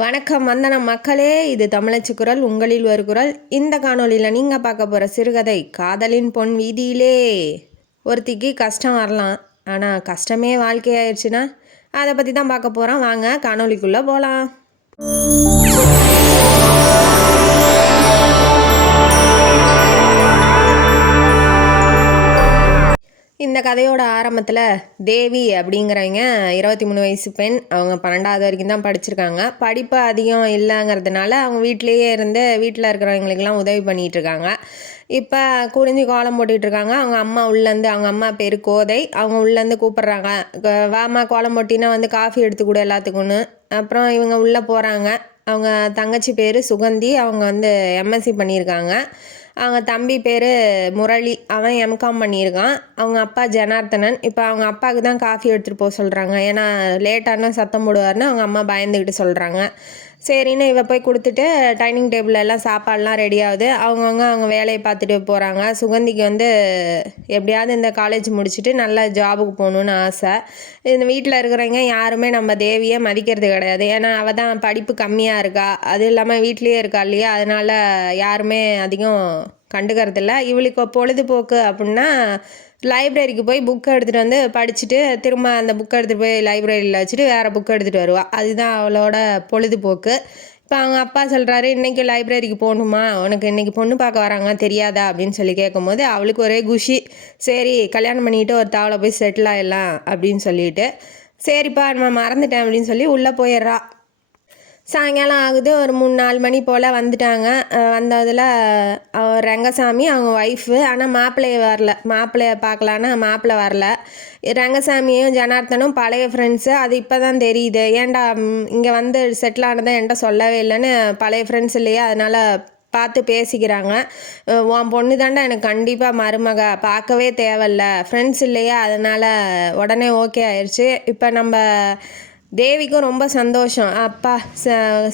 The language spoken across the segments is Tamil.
வணக்கம் வந்தனம் மக்களே, இது தமிழச்சி குரல், உங்களில் ஒரு குரல். இந்த காணொலியில் நீங்கள் பார்க்க போகிற சிறுகதை காதலின் பொன் வீதியிலே. ஒருத்திக்கு கஷ்டம் வரலாம், ஆனால் கஷ்டமே வாழ்க்கையாயிடுச்சுன்னா அதை பற்றி தான் பார்க்க போகிறோம். வாங்க காணொலிக்குள்ளே போகலாம். இந்த கதையோட ஆரம்பத்தில் தேவி அப்படிங்கிறவங்க 23 வயசு பெண். அவங்க 12வது வரைக்கும் தான் படிச்சிருக்காங்க. படிப்பு அதிகம் இல்லைங்கிறதுனால அவங்க வீட்டிலையே இருந்து வீட்டில் இருக்கிறவங்களுக்கெல்லாம் உதவி பண்ணிகிட்ருக்காங்க. இப்போ குடிஞ்சு கோலம் போட்டுட்ருக்காங்க. அவங்க அம்மா உள்ளேருந்து, அவங்க அம்மா பேர் கோதை, அவங்க உள்ளேருந்து கூப்பிட்றாங்க, வாமா கோலம் போட்டினா வந்து காஃபி எடுத்து கொடு எல்லாத்துக்குன்னு. அப்புறம் இவங்க உள்ளே போகிறாங்க. அவங்க தங்கச்சி பேர் சுகந்தி, அவங்க வந்து எம்எஸ்சி பண்ணியிருக்காங்க. அவங்க தம்பி பேர் முரளி, அவன் எம்காம் பண்ணியிருக்கான். அவங்க அப்பா ஜனார்த்தனன். இப்போ அவங்க அப்பாவுக்கு தான் காஃபி எடுத்துகிட்டு போக சொல்கிறாங்க, ஏன்னா லேட்டானா சத்தம் போடுவார்னு அவங்க அம்மா பயந்துக்கிட்டு சொல்கிறாங்க. சரின்னு இவ போய் கொடுத்துட்டு டைனிங் டேபிள் எல்லாம் சாப்பாடெலாம் ரெடி ஆகுது. அவங்க வேலையை பார்த்துட்டு போகிறாங்க. சுகந்திக்கு வந்து எப்படியாவது இந்த காலேஜ் முடிச்சுட்டு நல்ல ஜாபுக்கு போகணுன்னு ஆசை. இந்த வீட்டில் இருக்கிறவங்க யாருமே நம்ம தேவியை மதிக்கிறது கிடையாது, ஏன்னா அவள் தான் படிப்பு கம்மியாக இருக்கா, அது இல்லாமல் வீட்லேயே இருக்கா இல்லையா, அதனால் யாருமே அதிகம் கண்டுக்கிறதில்ல. இவளுக்கு பொழுதுபோக்கு அப்படின்னா லைப்ரரிக்கு போய் புக்கை எடுத்துகிட்டு வந்து படிச்சுட்டு திரும்ப அந்த புக்கை எடுத்துகிட்டு போய் லைப்ரரியில் வச்சுட்டு வேறு புக்கை எடுத்துகிட்டு வருவாள். அதுதான் அவளோட பொழுதுபோக்கு. இப்போ அவங்க அப்பா சொல்கிறாரு, இன்றைக்கி லைப்ரரிக்கு போகணுமா, உனக்கு இன்றைக்கி பொண்ணு பார்க்க வராங்க தெரியாதா அப்படின்னு சொல்லி கேட்கும்போது அவளுக்கு ஒரே குஷி. சரி கல்யாணம் பண்ணிக்கிட்டு ஒரு தாவலை போய் செட்டில் ஆகிடலாம் அப்படின்னு சொல்லிட்டு, சரிப்பா நான் மறந்துட்டேன் அப்படின்னு சொல்லி உள்ளே போயிடுறா. சாயங்காலம் ஆகுது, ஒரு 3-4 மணி போல் வந்துட்டாங்க. வந்ததில் ரங்கசாமி அவங்க ஒய்ஃபு, ஆனால் மாப்பிள்ளைய வரல. மாப்பிள்ளைய பார்க்கலான்னா மாப்பிள்ளை வரல. ரங்கசாமியும் ஜனார்த்தனும் பழைய ஃப்ரெண்ட்ஸு, அது இப்போ தான் தெரியுது. ஏன்டா இங்கே வந்து செட்டில் ஆனதை என்கிட்ட சொல்லவே இல்லைன்னு, பழைய ஃப்ரெண்ட்ஸ் இல்லையா அதனால் பார்த்து பேசிக்கிறாங்க. உன் பொண்ணு தாண்டா எனக்கு கண்டிப்பாக மருமக, பார்க்கவே தேவையில்ல, ஃப்ரெண்ட்ஸ் இல்லையா அதனால் உடனே ஓகே ஆயிடுச்சு. இப்போ நம்ம தேவிக்கும் ரொம்ப சந்தோஷம். அப்பா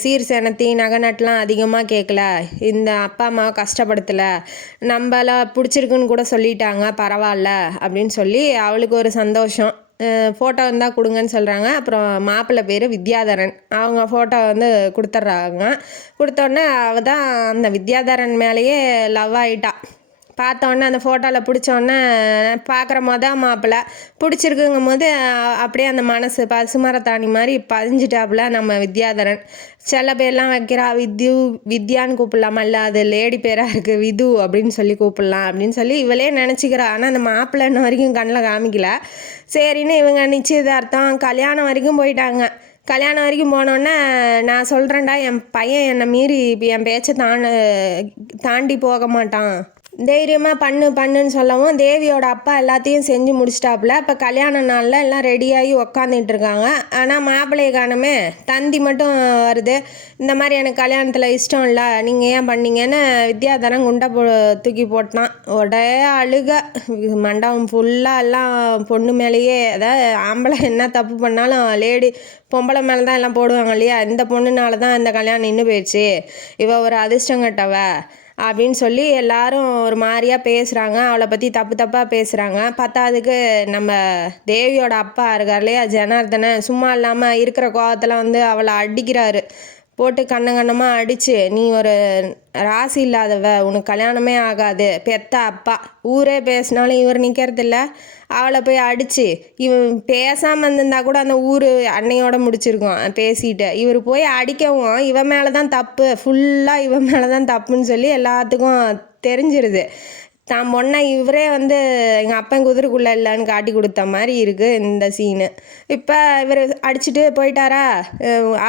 சீர் செனத்தி நகை நட்டுலாம் அதிகமாக கேட்கல, இந்த அப்பா அம்மாவை கஷ்டப்படுத்தலை, நம்மளாம் பிடிச்சிருக்குன்னு கூட சொல்லிட்டாங்க, பரவாயில்ல அப்படின்னு சொல்லி அவளுக்கு ஒரு சந்தோஷம். ஃபோட்டோ இருந்தால் கொடுங்கன்னு சொல்கிறாங்க. அப்புறம் மாப்பிள்ளை பேர் வித்யாதரன், அவங்க ஃபோட்டோ வந்து கொடுத்துட்றாங்க. கொடுத்தோடனே அவள் தான் அந்த வித்யாதரன் மேலேயே லவ் ஆகிட்டா. பார்த்தோன்னே அந்த ஃபோட்டோவில் பிடிச்சோன்னே பார்க்குற மாப்பிள்ளை பிடிச்சிருக்குங்கும் போது அப்படியே அந்த மனசு பசுமரத்தாணி மாதிரி பதிஞ்சிட்டாப்புல நம்ம வித்யாதரன். சில பேர்லாம் வைக்கிறா வித்யான்னு கூப்பிடலாமா, இல்லை அது லேடி பேராக இருக்குது, விது அப்படின்னு சொல்லி கூப்பிடலாம் அப்படின்னு சொல்லி இவளே நினச்சிக்கிறா. ஆனால் அந்த மாப்பிள்ளை இன்ன வரைக்கும் கண்ணில் காமிக்கல. சரின்னு இவங்க நிச்சயதார்த்தம் கல்யாணம் வரைக்கும் போயிட்டாங்க. கல்யாணம் வரைக்கும் போனோன்னே நான் சொல்கிறேன்டா, என் பையன் என்னை மீறி என் பேச்சை தாண்டி போக மாட்டான், தைரியமாக பண்ணுன்னு சொல்லவும் தேவியோட அப்பா எல்லாத்தையும் செஞ்சு முடிச்சிட்டாப்புல. இப்போ கல்யாண நாளில் எல்லாம் ரெடியாகி உக்காந்துட்டு இருக்காங்க. ஆனால் மாப்பிள்ளையை காணமே, தந்தி மட்டும் வருது. இந்த மாதிரி எனக்கு கல்யாணத்தில் இஷ்டம் இல்லை, நீங்கள் ஏன் பண்ணீங்கன்னு வித்யாதரன் குண்டை தூக்கி போட்டான். ஒரே அழுக, மண்டபம் ஃபுல்லாக எல்லாம் பொண்ணு மேலேயே. அதாவது ஆம்பளை என்ன தப்பு பண்ணாலும் பொம்பளை மேலே தான் எல்லாம் போடுவாங்க இல்லையா, இந்த பொண்ணுனால தான் இந்த கல்யாணம் நின்று போயிடுச்சு, இவ ஒரு அதிர்ஷ்டம் கட்டவ அப்படின்னு சொல்லி எல்லாரும் ஒரு மாதிரியாக பேசுகிறாங்க. அவளை பற்றி தப்பாக பேசுகிறாங்க. பத்தாவதுக்கு நம்ம தேவியோட அப்பா இருக்கார் இல்லையா ஜனார்த்தனன், சும்மா இல்லாமல் இருக்கிற கோவத்தில் வந்து அவளை அடிக்கிறாரு, போட்டு கண்ணமாக அடித்து, நீ ஒரு ராசி இல்லாதவ, உனக்கு கல்யாணமே ஆகாது, பெத்த அப்பா, ஊரே பேசினாலும் இவர் நிற்கிறதில்ல, அவளை போய் அடித்து, இவன் பேசாமல் இருந்திருந்தா கூட அந்த ஊர் அன்னையோட முடிச்சிருக்கோம் பேசிட்டு. இவர் போய் அடிக்கவும் இவன் மேலே தான் தப்பு, ஃபுல்லாக இவன் மேலே தான் தப்புன்னு சொல்லி எல்லாத்துக்கும் தெரிஞ்சிருது. தான் பொண்ணை இவரே வந்து எங்கள் அப்பன் குதிரைக்குள்ளே இல்லைன்னு காட்டி கொடுத்த மாதிரி இருக்குது இந்த சீனு. இப்போ இவர் அடிச்சுட்டு போயிட்டாரா,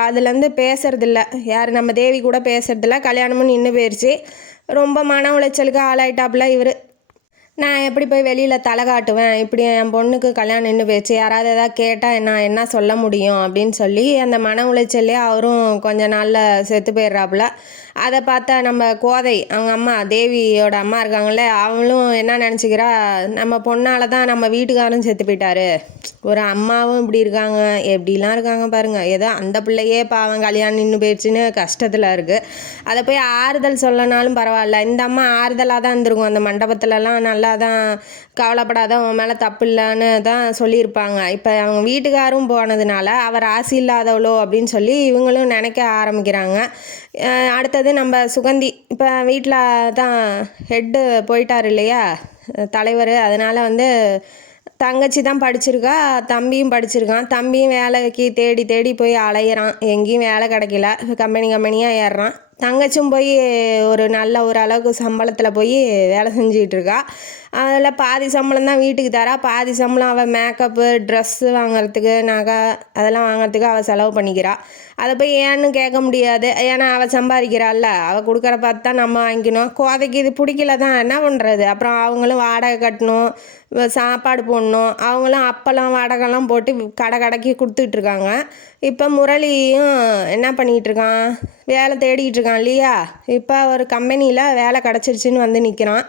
அதுலேருந்து பேசுறதில்ல, யார் நம்ம தேவி கூட பேசுறதில்ல. கல்யாணமும் நின்று போயிடுச்சு. ரொம்ப மன உளைச்சலுக்கு ஆளாயிட்டாப்புல இவர். நான் எப்படி போய் வெளியில் தலை காட்டுவேன், இப்படி என் பொண்ணுக்கு கல்யாணம் நின்று போயிடுச்சு, யாராவது எதாவது கேட்டால் நான் என்ன சொல்ல முடியும் அப்படின்னு சொல்லி அந்த மன உளைச்சல்லே அவரும் கொஞ்ச நாளில் செத்து போயிடுறாப்புல. அதை பார்த்தா நம்ம கோதை அவங்க அம்மா தேவியோட அம்மா இருக்காங்களே, அவங்களும் என்ன நினச்சிக்கிறா, நம்ம பொண்ணால் தான் நம்ம வீட்டுக்காரரும் செத்து போயிட்டாரு, ஒரு அம்மாவும் இப்படி இருக்காங்க, எப்படிலாம் இருக்காங்க பாருங்கள். ஏதோ அந்த பிள்ளையே பாவம் கல்யாணம் நின்று போயிடுச்சுன்னு கஷ்டத்தில் இருக்குது. அதை போய் ஆறுதல் சொல்லனாலும் பரவாயில்ல, இந்த அம்மா ஆறுதலாக தான் இருந்திருக்கும். அந்த மண்டபத்துலலாம் நல்லா தான் கவலைப்படாத, உன் மேலே தப்பு இல்லைன்னு தான் சொல்லியிருப்பாங்க. இப்போ அவங்க வீட்டுக்காரும் போனதுனால அவர் ராசி இல்லாதவளோ அப்படின்னு சொல்லி இவங்களும் நினைக்க ஆரம்பிக்கிறாங்க. அடுத்தது நம்ம சுகந்தி இப்போ வீட்டில் தான் ஹெட்டு போயிட்டார் இல்லையா, தலைவர். அதனால் வந்து தங்கச்சி தான் படிச்சிருக்கா, தம்பியும் படிச்சிருக்கான். தம்பியும் வேலைக்கு தேடி தேடி போய் அலையிறான், எங்கேயும் வேலை கிடைக்கல, கம்பெனியாக ஏறுறான். தங்கச்சும் போய் ஒரு நல்ல ஒரு அளவுக்கு சம்பளத்தில் போய் வேலை செஞ்சுக்கிட்டு இருக்கா. அதில் பாதி சம்பளம் தான் வீட்டுக்கு தரா, பாதி சம்பளம் அவள் மேக்கப்பு ட்ரெஸ்ஸு வாங்கிறதுக்கு நகை அதெல்லாம் வாங்கிறதுக்கு அவள் செலவு பண்ணிக்கிறா. அதை போய் ஏன்னு கேட்க முடியாது, ஏன்னா அவள் சம்பாதிக்கிறாள்ல, அவள் கொடுக்குற பார்த்து தான் நம்ம வாங்கிக்கணும். கோதைக்கு இது பிடிக்கல தான், என்ன பண்ணுறது. அப்புறம் அவங்களும் வாடகை கட்டணும், சாப்பாடு போடணும். அவங்களும் அப்பெல்லாம் வாடகைலாம் போட்டு கடைக்கு கொடுத்துட்ருக்காங்க. இப்போ முரளியும் என்ன பண்ணிகிட்டு இருக்கான், வேலை தேடிக்கிட்டு இருக்கான் இல்லையா. இப்போ ஒரு கம்பெனியில் வேலை கிடச்சிருச்சுன்னு வந்து நிற்கிறான்.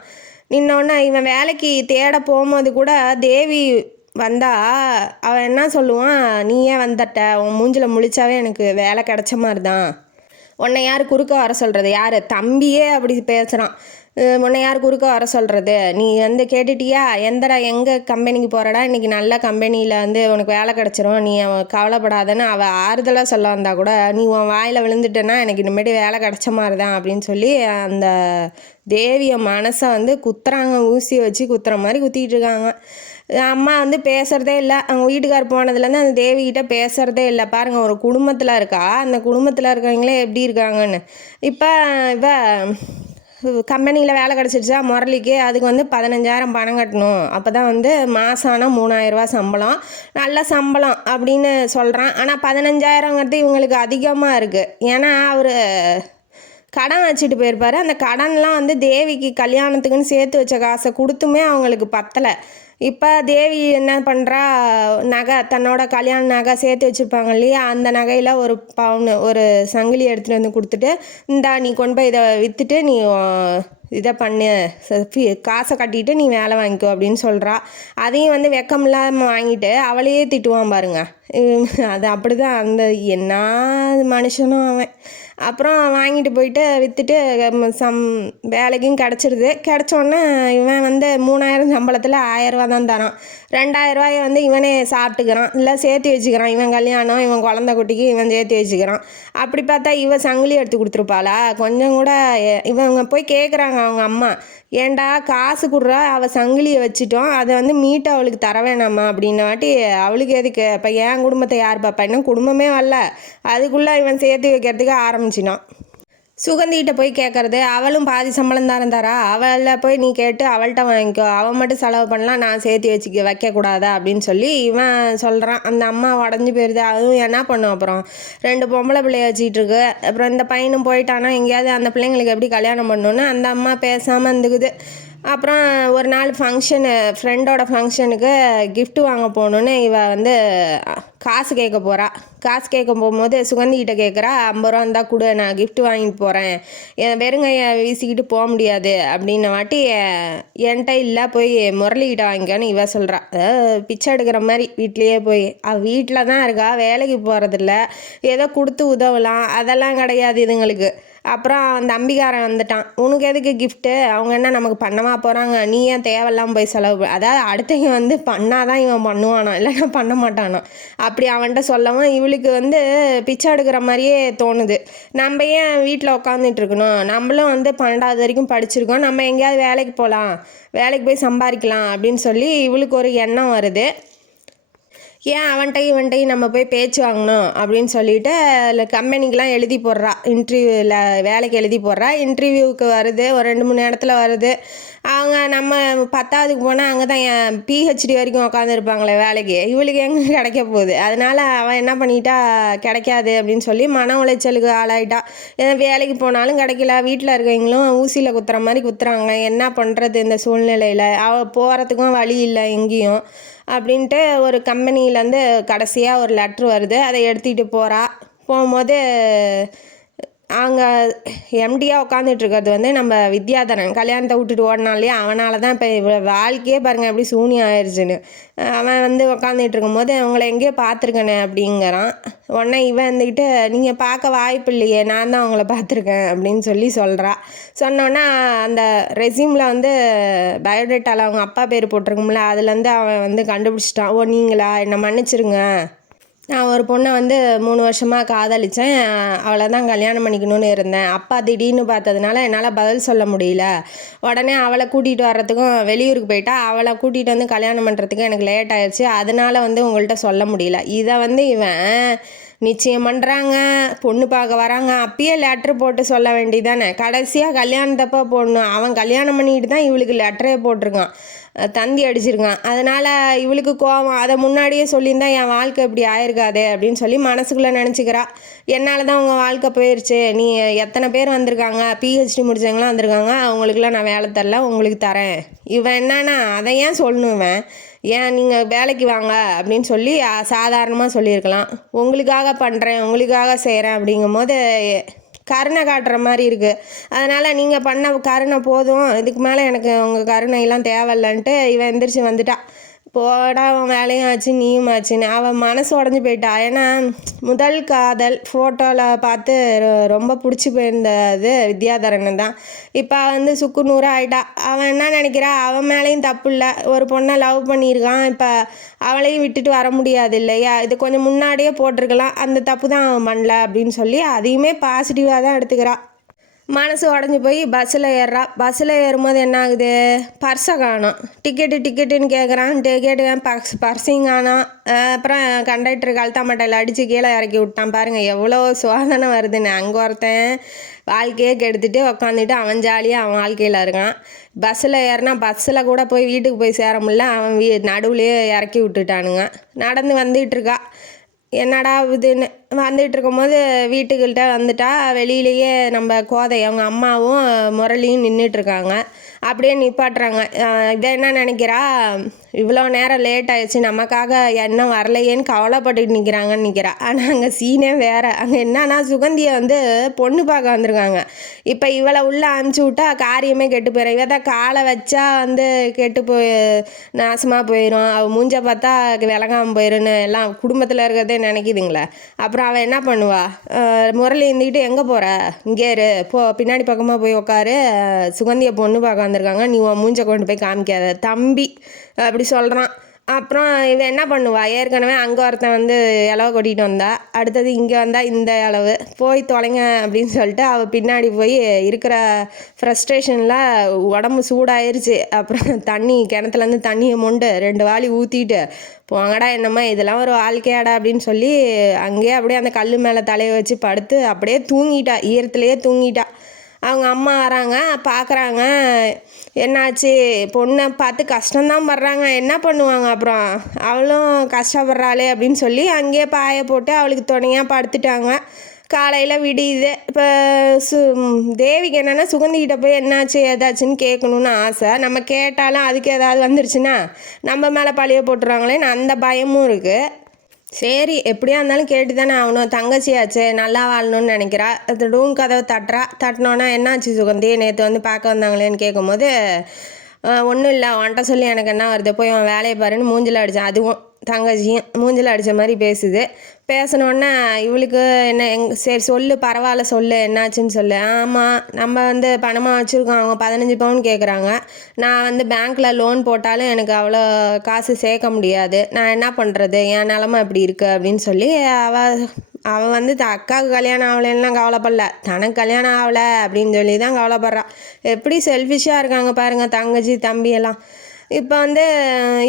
நின்னோடனே இவன் வேலைக்கு தேட போகும்போது கூட தேவி வந்தா அவன் என்ன சொல்லுவான், நீ ஏன் வந்துட்ட, உன் மூஞ்சில் முழிச்சாவே எனக்கு வேலை கிடச்ச மாதிரி தான், உன்னை யார் குறுக்க வர சொல்கிறது, யார் தம்பியே அப்படி பேசுகிறான், உன்னை யார் குறுக்க வர சொல்கிறது, நீ வந்து கேட்டுட்டியா, எங்கே கம்பெனிக்கு போகிறடா, இன்றைக்கி நல்ல கம்பெனியில் வந்து உனக்கு வேலை கிடச்சிரும், நீ கவலைப்படாதன்னு அவள் ஆறுதலாக சொல்ல வந்தா கூட, நீ உன் வாயில் விழுந்துட்டேன்னா எனக்கு இனிமேட்டு வேலை கிடச்ச மாதிரி தான் அப்படின்னு சொல்லி அந்த தேவிய மனசை வந்து குத்துறாங்க, ஊசியை வச்சு குத்துற மாதிரி குத்திக்கிட்டு இருக்காங்க. அம்மா வந்து பேசுகிறதே இல்லை, அவங்க வீட்டுக்கார் போனதுலேருந்து அந்த தேவிகிட்ட பேசுகிறதே இல்லை. பாருங்கள், ஒரு குடும்பத்தில் இருக்கா, அந்த குடும்பத்தில் இருக்கவங்களே எப்படி இருக்காங்கன்னு. இப்போ கம்பெனியில் வேலை கிடச்சிருச்சா முரளிக்கு, அதுக்கு வந்து 15,000 பணம் கட்டணும், அப்போ தான் வந்து மாதம் ஆனால் 3,000 சம்பளம், நல்ல சம்பளம் அப்படின்னு சொல்கிறான். ஆனால் 15,000ங்கிறது இவங்களுக்கு அதிகமாக இருக்குது. ஏன்னா அவர் கடன் வச்சுட்டு போயிருப்பார். அந்த கடன்லாம் வந்து தேவிக்கு கல்யாணத்துக்குன்னு சேர்த்து வச்ச காசை கொடுத்துமே அவங்களுக்கு பத்தலை. இப்போ தேவி என்ன பண்ணுறா, நகை தன்னோட கல்யாண நகை சேர்த்து வச்சுருப்பாங்க இல்லையா, அந்த நகையில் ஒரு பவுன் ஒரு சங்கிலி எடுத்துகிட்டு வந்து கொடுத்துட்டு, இந்தா நீ கொண்டு போய் இதை விற்றுட்டு நீ இதை பண்ணு, காசை கட்டிட்டு நீ வேலை வாங்கிக்கோ அப்படின்னு சொல்கிறா. அதையும் வந்து வெக்கம் இல்லாமல் வாங்கிட்டு அவளையே திட்டுவான் பாருங்க. அது அப்படி தான், அந்த என்ன மனுஷனும் அவன். அப்புறம் வாங்கிட்டு போயிட்டு விற்றுட்டு வேலைக்கும் கிடச்சிருது. கிடச்சோன்னே இவன் வந்து 3,000 சம்பளத்தில் 1,000 தான் தரான். 2,000 வந்து இவனே சாப்பிட்டுக்கிறான், இல்லை சேர்த்து வச்சுக்கிறான். இவன் கல்யாணம், இவன் குழந்தை குட்டிக்கு இவன் சேர்த்து வச்சுக்கிறான். அப்படி பார்த்தா இவன் சங்கிலி எடுத்து கொடுத்துருப்பாளா கொஞ்சம் கூட. இவங்க போய் கேட்குறாங்க அவங்க அம்மா, ஏண்டா காசு கொடுறா, அவள் சங்கிலியை வச்சுட்டோம், அதை வந்து மீட்டு அவளுக்கு தர வேணாமா அப்படின்ன வாட்டி, அவளுக்கு எதுக்கு, இப்போ என் குடும்பத்தை யார் பாப்பா, இன்னும் குடும்பமே வரல, அதுக்குள்ளே இவன் சேர்த்து வைக்கிறதுக்கு ஆரம்பிச்சினான். சுகந்திகிட்ட போய் கேட்குறது, அவளும் பாதி சம்பளம் தானே தரா, அவளை போய் நீ கேட்டு அவள்கிட்ட வாங்கிக்கோ, அவன் மட்டும் செலவு பண்ணலாம், நான் சேர்த்து வைக்கக்கூடாதா அப்படின்னு சொல்லி இவன் சொல்கிறான். அந்த அம்மா உடஞ்சி போயிடுது. அதுவும் என்ன பண்ணும், அப்புறம் 2 பொம்பளை பிள்ளைய வச்சிக்கிட்டு இருக்கு. அப்புறம் இந்த பையனும் போயிட்டானா எங்கேயாவது அந்த பிள்ளைங்களுக்கு எப்படி கல்யாணம் பண்ணணுன்னு அந்த அம்மா பேசாமல் இருந்துக்குது. அப்புறம் ஒரு நாள் ஃபங்க்ஷனு, ஃப்ரெண்டோட ஃபங்க்ஷனுக்கு கிஃப்ட் வாங்க போகணுன்னு இவ வந்து காசு கேட்க போகிறா. காசு கேட்க போகும்போது சுகந்திகிட்ட கேட்குறா, 50 ரூபா இருந்தால் கொடு, நான் கிஃப்ட் வாங்கிட்டு போகிறேன், வெறுங்கையை வீசிக்கிட்டு போக முடியாது அப்படின்ன வாட்டி, என்கிட்ட இல்லை போய் முரளிக்கிட்ட வாங்கிக்கோன்னு இவ சொல்கிறா. பிச்சை எடுக்கிற மாதிரி வீட்லேயே போய், அவள் வீட்டில் தான் இருக்கா, வேலைக்கு போகிறதில்ல, ஏதோ கொடுத்து உதவலாம், அதெல்லாம் கிடையாது இதுங்களுக்கு. அப்புறம் அந்த அம்பிகாரன் வந்துட்டான், உனக்கு எதுக்கு கிஃப்ட்டு, அவங்க என்ன நமக்கு பண்ணவா போகிறாங்க, நீ ஏன் தேவையில்லாமல் போய் செலவு, அதாவது அடுத்தவங்க வந்து பண்ணாதான் இவன் பண்ணுவானா, இல்லைன்னா பண்ண மாட்டானா, அப்படி அவன்கிட்ட சொல்லவும் இவளுக்கு வந்து பிச்சை எடுக்கிற மாதிரியே தோணுது. நம்ம ஏன் வீட்டில் உட்காந்துட்டு இருக்கணும், நம்மளும் வந்து 12வது வரைக்கும் படிச்சிருக்கோம், நம்ம எங்கேயாவது வேலைக்கு போகலாம், வேலைக்கு போய் சம்பாதிக்கலாம் அப்படின்னு சொல்லி இவளுக்கு ஒரு எண்ணம் வருது. ஏன் இவன்ட்டையும் நம்ம போய் பேச்சு வாங்கணும் அப்படின்னு சொல்லிட்டு கம்பெனிக்கெலாம் எழுதி போடுறா, இன்டர்வியூவில் வேலைக்கு எழுதி போடுறா. இன்டர்வியூவுக்கு வருது, ஒரு 2-3 இடத்துல வருது. அவங்க நம்ம 10வதுக்கு போனால் அங்கே தான் பிஹெச்டி வரைக்கும் உட்காந்துருப்பாங்களே வேலைக்கு, இவளுக்கு எங்கே கிடைக்க போகுது. அதனால் அவன் என்ன பண்ணிட்டா, கிடைக்காது அப்படின்னு சொல்லி மன உளைச்சலுக்கு ஆளாயிட்டா. ஏன்னா வேலைக்கு போனாலும் கிடைக்கல, வீட்டில் இருக்கவங்களும் ஊசியில் குத்துற மாதிரி குத்துறாங்க, என்ன பண்ணுறது இந்த சூழ்நிலையில், அவள் போகிறதுக்கும் வழி இல்லை எங்கேயும் அப்படின்ட்டு ஒரு கம்பெனிலேருந்து கடைசியாக ஒரு லெட்ரு வருது, அதை எடுத்துகிட்டு போகிறா. போகும்போது அங்கே எம்டியாக உட்காந்துட்ருக்கிறது வந்து நம்ம வித்யாதரன். கல்யாணத்தை விட்டுட்டு ஓடினான் இல்லையா, அவனால தான் இப்போ வாழ்க்கையே பாருங்கள் எப்படி சூனியம் ஆயிடுச்சுன்னு. அவன் வந்து உட்காந்துட்டு இருக்கும்போது அவங்கள எங்கேயோ பார்த்துருக்கனே அப்படிங்கிறான். உடனே இவன் இருந்துக்கிட்டு நீங்கள் பார்க்க வாய்ப்பு இல்லையே, நான் தான் அவங்கள பார்த்துருக்கேன் அப்படின்னு சொல்கிறா. சொன்னோன்னா அந்த ரெஸ்யூமில் வந்து பயோடேட்டாவில் அவங்க அப்பா பேர் போட்டிருக்கும்ல, அதுலேருந்து அவன் வந்து கண்டுபிடிச்சிட்டான். ஓ நீங்களா, என்னை மன்னிச்சிருங்க, நான் ஒரு பொண்ணை வந்து 3 வருஷமாக காதலித்தேன், அவளை தான் கல்யாணம் பண்ணிக்கணும்னு இருந்தேன். அப்பா திடீர்னு பார்த்ததுனால என்னால் பதில் சொல்ல முடியல. உடனே அவளை கூட்டிகிட்டு வர்றதுக்கும் வெளியூருக்கு போயிட்டா, அவளை கூட்டிகிட்டு வந்து கல்யாணம் பண்ணுறதுக்கு எனக்கு லேட் ஆயிடுச்சு, அதனால் வந்து உங்கள்கிட்ட சொல்ல முடியல. இதை வந்து இவன் நிச்சயம் பண்ணுறாங்க, பொண்ணு பார்க்க வராங்க, அப்பயே லெட்ரு போட்டு சொல்ல வேண்டியதானே. கடைசியாக கல்யாணத்தப்போ போடணும். அவன் கல்யாணம் பண்ணிக்கிட்டு தான் இவளுக்கு லெட்டரே போட்டிருக்கான், தந்தி அடிச்சிருக்கான். அதனால் இவளுக்கு கோவம். அதை முன்னாடியே சொல்லியிருந்தா என் வாழ்க்கை இப்படி ஆயிருக்காதே அப்படின்னு சொல்லி மனசுக்குள்ளே நினச்சிக்கிறா. என்னால் தான் உங்கள் வாழ்க்கை போயிடுச்சு, நீ எத்தனை பேர் வந்திருக்காங்க, பிஹெச்டி முடிச்சவங்களாம் வந்திருக்காங்க, அவங்களுக்குலாம் நான் வேலை தரல, உங்களுக்கு தரேன். இவன் என்னன்னா அதை ஏன் சொல்லணுவேன், ஏன் நீங்கள் வேலைக்கு வாங்க அப்படின்னு சொல்லி சாதாரணமாக சொல்லியிருக்கலாம். உங்களுக்காக பண்ணுறேன், உங்களுக்காக செய்கிறேன் அப்படிங்கும் போது கருணை காட்டுற மாதிரி இருக்குது. அதனால் நீங்கள் பண்ண கருணை போதும், இதுக்கு மேலே எனக்கு உங்கள் கருணையெல்லாம் தேவையில்லைன்ட்டு இவன் எந்திரிச்சு வந்துட்டா. போடா அவன் வேலையும் ஆச்சு நீயும் ஆச்சுன்னு அவன் மனசு உடஞ்சி போயிட்டா. ஏன்னா முதல் காதல் ஃபோட்டோவில் பார்த்து ரொம்ப பிடிச்சி போயிருந்தது வித்யாதரன் தான். இப்போ வந்து சுக்கு நூறு ஆகிட்டா. அவன் என்ன நினைக்கிறா, அவன் மேலேயும் தப்பு இல்லை, ஒரு பொண்ணை லவ் பண்ணியிருக்கான், இப்போ அவளையும் விட்டுட்டு வர முடியாது இல்லையா, இது கொஞ்சம் முன்னாடியே போட்டிருக்கலாம், அந்த தப்பு தான் அவன் பண்ணல அப்படின்னு சொல்லி அதையுமே பாசிட்டிவாக தான் எடுத்துக்கிறான். மனசு உடஞ்சி போய் பஸ்ஸில் ஏறுறா. பஸ்ஸில் ஏறும்போது என்ன ஆகுது, பர்ஸை காணோம். டிக்கெட்டுன்னு கேட்குறான், பர்ஸையும் காணோம். அப்புறம் கண்டக்டர் கழுத்தா மட்டையில் அடித்து கீழே இறக்கி விட்டான். பாருங்கள் எவ்வளோ சோதனை வருதுன்னு. அங்கே ஒருத்தன் வாழ்க்கையே கெடுத்துட்டு உக்காந்துட்டு அவன் ஜாலியாக அவன் வாழ்க்கையில் இருக்கான். பஸ்ஸில் ஏறினா பஸ்ஸில் கூட போய் வீட்டுக்கு போய் சேர முடியல, அவன் நடுவுலையே இறக்கி விட்டுட்டானுங்க. நடந்து வந்துகிட்ருக்கா. என்னடா இதுன்னு வந்துட்டு இருக்கும்போது வீட்டுக்கிட்ட வந்துட்டா. வெளியிலேயே நம்ம கோதை அவங்க அம்மாவும் முரளியும் நின்றுட்டுருக்காங்க. அப்படியே நிப்பாட்டுறாங்க. இதை என்ன நினைக்கிறா, இவ்வளோ நேரம் லேட் ஆயிடுச்சு, நமக்காக என்ன வரலையேன்னு கவலைப்பட்டுட்டு நிற்கிறாங்கன்னு நிற்கிறா. ஆனால் அங்கே சீனே வேறு. அங்கே என்னன்னா சுகந்தியை வந்து பொண்ணு பார்க்க வந்திருக்காங்க. இப்போ இவளை உள்ளே அனுப்பிச்சி விட்டா காரியமே கெட்டு போயிடும். இவ தான் காலை வச்சா வந்து கெட்டு போய் நாசமாக போயிடும், அவள் மூஞ்ச பார்த்தா விளங்காமல் போயிடும்னு எல்லாம் குடும்பத்தில் இருக்கிறதே நினைக்கிதுங்களே. அப்புறம் அவள் என்ன பண்ணுவா, முரளி இருந்துக்கிட்டு எங்கே போகிற, இங்கே இரு, பின்னாடி பக்கமாக போய் உட்காரு, சுகந்தியை பொண்ணு பார்க்க வந்திருக்காங்க, நீ உன் மூஞ்சை கொண்டு போய் காமிக்காத தம்பி அப்படி சொல்கிறான். அப்புறம் இவன் என்ன பண்ணுவா, ஏற்கனவே அங்கே ஒருத்தன் வந்து இலவை கொட்டிகிட்டு வந்தா, அடுத்தது இங்கே வந்தால் இந்த இலவு, போய் தொலைங்க அப்படின்னு சொல்லிட்டு அவள் பின்னாடி போய் இருக்கிற ஃப்ரஸ்ட்ரேஷனில் உடம்பு சூடாயிருச்சு. அப்புறம் கிணத்துலேருந்து தண்ணியை மொண்டு 2 வாளி ஊற்றிட்டு, போங்கடா என்னம்மா இதெல்லாம் ஒரு வாழ்க்கையாடா அப்படின்னு சொல்லி அங்கேயே அப்படியே அந்த கல் மேலே தலையை வச்சு படுத்து அப்படியே தூங்கிட்டா, ஈரத்துலேயே தூங்கிட்டா. அவங்க அம்மா வராங்க, பார்க்குறாங்க, என்னாச்சு, பொண்ணை பார்த்து கஷ்டம்தான் படுறாங்க, என்ன பண்ணுவாங்க. அப்புறம் அவளும் கஷ்டப்படுறாளே அப்படின்னு சொல்லி அங்கேயே பாய போட்டு அவளுக்கு துணையாக படுத்துட்டாங்க. காலையில் விடியுது. இப்போ தேவிக்கு என்னென்னா சுகந்திக்கிட்ட போய் என்னாச்சு ஏதாச்சுன்னு கேட்கணுன்னு ஆசை. நம்ம கேட்டாலும் அதுக்கு ஏதாவது வந்துருச்சுன்னா நம்ம மேலே பழிய போட்டுருவாங்களேன்னு அந்த பயமும் இருக்குது. சரி எப்படியா இருந்தாலும் கேட்டு தானே ஆகணும், தங்கச்சியாச்சு நல்லா வாழணும்னு நினைக்கிறா. அது ரூம் கதவை தட்டினோன்னா என்னாச்சு சுகந்தி, நேற்று வந்து பார்க்க வந்தாங்களேன்னு கேட்கும்போது, ஒன்றும் இல்லை, உன்ட்ட சொல்லி எனக்கு என்ன வருது, போய் அவன் வேலையை பாருன்னு மூஞ்சில் அடித்தான். அதுவும் தங்கச்சியும் மூஞ்சில் அடித்த மாதிரி பேசுது. பேசினோன்னே இவளுக்கு என்ன சரி சொல்லு, பரவாயில்ல சொல்லு, என்னாச்சுன்னு சொல்லு. ஆமாம் நம்ம வந்து பணமாக வச்சுருக்கோம், அவங்க 15 பவுன் கேட்குறாங்க, நான் வந்து பேங்க்கில் லோன் போட்டாலும் எனக்கு அவ்வளோ காசு சேர்க்க முடியாது, நான் என்ன பண்ணுறது, என் நிலமை இப்படி இருக்குது அப்படின்னு சொல்லி அவள் வந்து அக்காவுக்கு கல்யாணம் ஆகலைன்னா கவலைப்படல, தனக்கு கல்யாணம் ஆகலை அப்படின்னு சொல்லி தான் கவலைப்படுறான். எப்படி செல்ஃபிஷாக இருக்காங்க பாருங்கள் தங்கச்சி தம்பியெல்லாம். இப்போ வந்து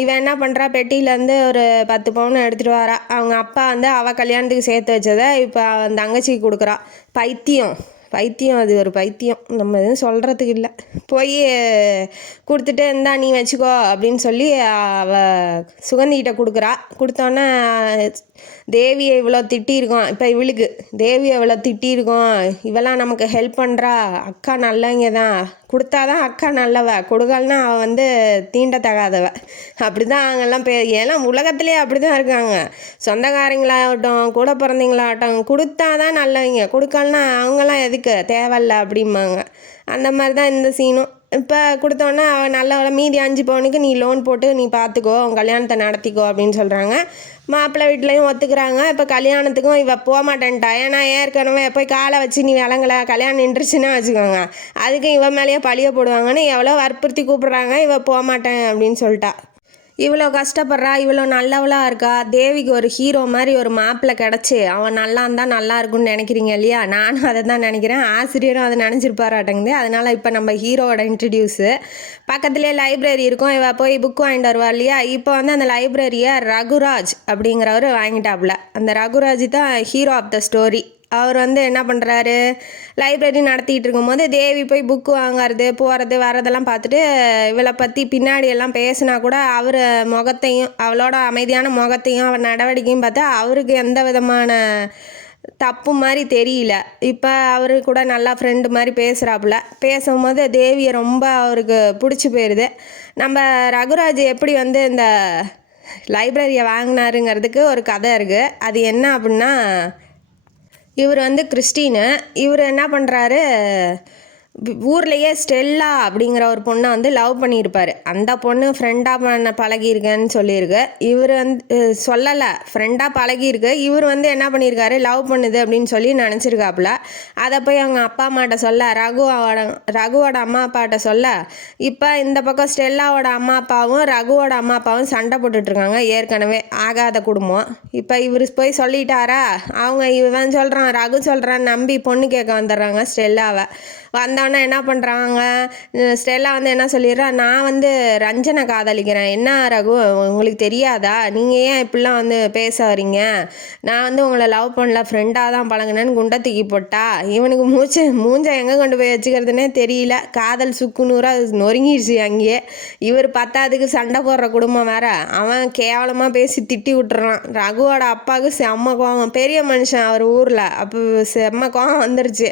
இவன் என்ன பண்ணுறா, பெட்டியிலேருந்து ஒரு 10 பவுன் எடுத்துகிட்டு வரா. அவங்க அப்பா வந்து அவள் கல்யாணத்துக்கு சேர்த்து வச்சதை இப்போ அவன் தங்கச்சிக்கு கொடுக்குறா. பைத்தியம் அது ஒரு பைத்தியம், நம்ம எதுவும் சொல்கிறதுக்கு இல்லை. போய் கொடுத்துட்டு இருந்தா நீ வச்சுக்கோ அப்படின்னு சொல்லி அவள் சுகந்திக்கிட்ட கொடுக்குறா. கொடுத்தோன்னே தேவியை இவ்வளோ திட்டியிருக்கோம். இப்போ இவளுக்கு தேவியை இவ்வளோ திட்டியிருக்கோம், இவெல்லாம் நமக்கு ஹெல்ப் பண்ணுறா, அக்கா நல்லவங்க தான், கொடுத்தாதான் அக்கா நல்லவ, கொடுக்கலனா அவள் வந்து தீண்டத்தகாதவ. அப்படி தான் அவங்கெல்லாம் ஏன்னா உலகத்துலேயே அப்படி தான் இருக்காங்க. சொந்தக்காரங்களாகட்டும், கூட பிறந்தவங்களாகட்டும், கொடுத்தா தான் நல்லவங்க, கொடுக்கலனா அவங்களாம் எதுக்கு தேவையில்ல அப்படிம்பாங்க. அந்த மாதிரி தான் இந்த சீனும். இப்போ கொடுத்தோன்னே அவள் நல்லவளை மீதி 5 பவுனுக்கு நீ லோன் போட்டு நீ பார்த்துக்கோ, உன் கல்யாணத்தை நடத்திக்கோ அப்படின்னு சொல்கிறாங்க. மாப்பிள்ளை வீட்லேயும் ஒத்துக்கிறாங்க. இப்போ கல்யாணத்துக்கும் இவ போக மாட்டேன்ட்டா. ஏன்னா ஏற்கனவே போய் காலை வச்சு நீ விளங்கலை, கல்யாணம் நின்றுச்சுன்னா வச்சுக்கோங்க, அதுக்கு இவன் மேலேயே பழிய போடுவாங்கன்னு எவ்வளோ வற்புறுத்தி கூப்பிட்றாங்க. இவ போக மாட்டேன் அப்படின்னு சொல்லிட்டா. இவ்வளோ கஷ்டப்படுறா, இவ்வளோ நல்லவளாக இருக்கா. தேவிக்கு ஒரு ஹீரோ மாதிரி ஒரு மாப்பிள்ளை கிடச்சி அவன் நல்லா இருந்தால் நல்லா இருக்கும்னு நினைக்கிறீங்க இல்லையா? நானும் அதை தான் நினைக்கிறேன். ஆசிரியரும் அதை நினச்சிருப்பாராட்டங்குது. அதனால் இப்போ நம்ம ஹீரோவோட இன்ட்ரடியூஸு. பக்கத்துலேயே லைப்ரரி இருக்கும். இவ போய் புக் வாங்கிட்டு வருவா இல்லையா? இப்போ வந்து அந்த லைப்ரரியை ரகுராஜ் அப்படிங்கிறவர் வாங்கிட்டாப்புல. அந்த ரகுராஜ் தான் ஹீரோ ஆஃப் த ஸ்டோரி. அவர் வந்து என்ன பண்ணுறாரு, லைப்ரரி நடத்திட்டு இருக்கும்போது தேவி போய் புக்கு வாங்கிறது போகிறது வரதெல்லாம் பார்த்துட்டு இவளை பற்றி பின்னாடி எல்லாம் பேசினா கூட அவர் முகத்தையும் அவளோட அமைதியான முகத்தையும் அவள் நடவடிக்கையும் பார்த்தா அவருக்கு எந்த விதமான தப்பு மாதிரி தெரியல. இப்போ அவரு கூட நல்லா ஃப்ரெண்டு மாதிரி பேசுகிறாப்புல. பேசும்போது தேவியை ரொம்ப அவருக்கு பிடிச்சி போயிடுது. நம்ம ரகுராஜ் எப்படி வந்து இந்த லைப்ரரியை வாங்கினாருங்கிறதுக்கு ஒரு கதை இருக்குது. அது என்ன அப்படின்னா, இவர் வந்து கிறிஸ்டினு. இவர் என்ன பண்ணுறாரு, ஊர்லேயே ஸ்டெல்லா அப்படிங்கிற ஒரு பொண்ணை வந்து லவ் பண்ணியிருப்பார். அந்த பொண்ணு ஃப்ரெண்டாக பழகியிருக்கேன்னு சொல்லியிருக்கு. இவர் வந்து சொல்லலை, ஃப்ரெண்டாக பழகியிருக்கு. இவர் வந்து என்ன பண்ணியிருக்காரு, லவ் பண்ணுது அப்படின்னு சொல்லி நினச்சிருக்காப்புல. அதை போய் அவங்க அப்பா அம்மாட்ட சொல்ல, ரகுவோட அம்மா அப்பாட்ட சொல்ல, இப்போ இந்த பக்கம் ஸ்டெல்லாவோட அம்மா அப்பாவும் ரகுவோட அம்மா அப்பாவும் சண்டை போட்டுட்ருக்காங்க. ஏற்கனவே ஆகாத குடும்பம். இப்போ இவர் போய் சொல்லிட்டாரா, அவங்க இவன் சொல்கிறான், ரகு சொல்கிறான் நம்பி பொண்ணு கேட்க வந்துடுறாங்க ஸ்டெல்லாவை. வந்தோடனே என்ன பண்ணுறாங்க, ஸ்டெல்லா வந்து என்ன சொல்லிடுறா, நான் வந்து ரஞ்சனை காதலிக்கிறேன். என்ன ரகு உங்களுக்கு தெரியாதா, நீங்கள் ஏன் இப்படிலாம் வந்து பேச வரீங்க, நான் வந்து உங்களை லவ் பண்ணல, ஃப்ரெண்டாக தான் பழகினேன்னு குண்டை தூக்கி போட்டா. இவனுக்கு மூஞ்சை எங்கே கொண்டு போய் வச்சுக்கிறதுனே தெரியல. காதல் சுக்குநூறாக நொறுங்கிடுச்சு அங்கேயே. இவர் பத்தாவதுக்கு சண்டை போடுற குடும்பம் வேற. அவன் கேவலமாக பேசி திட்டி விட்டுறான். ரகுவோட அப்பாவுக்கு செம்ம கோவம். பெரிய மனுஷன் அவர் ஊரில். அப்போ செம்ம கோவம் வந்துருச்சு.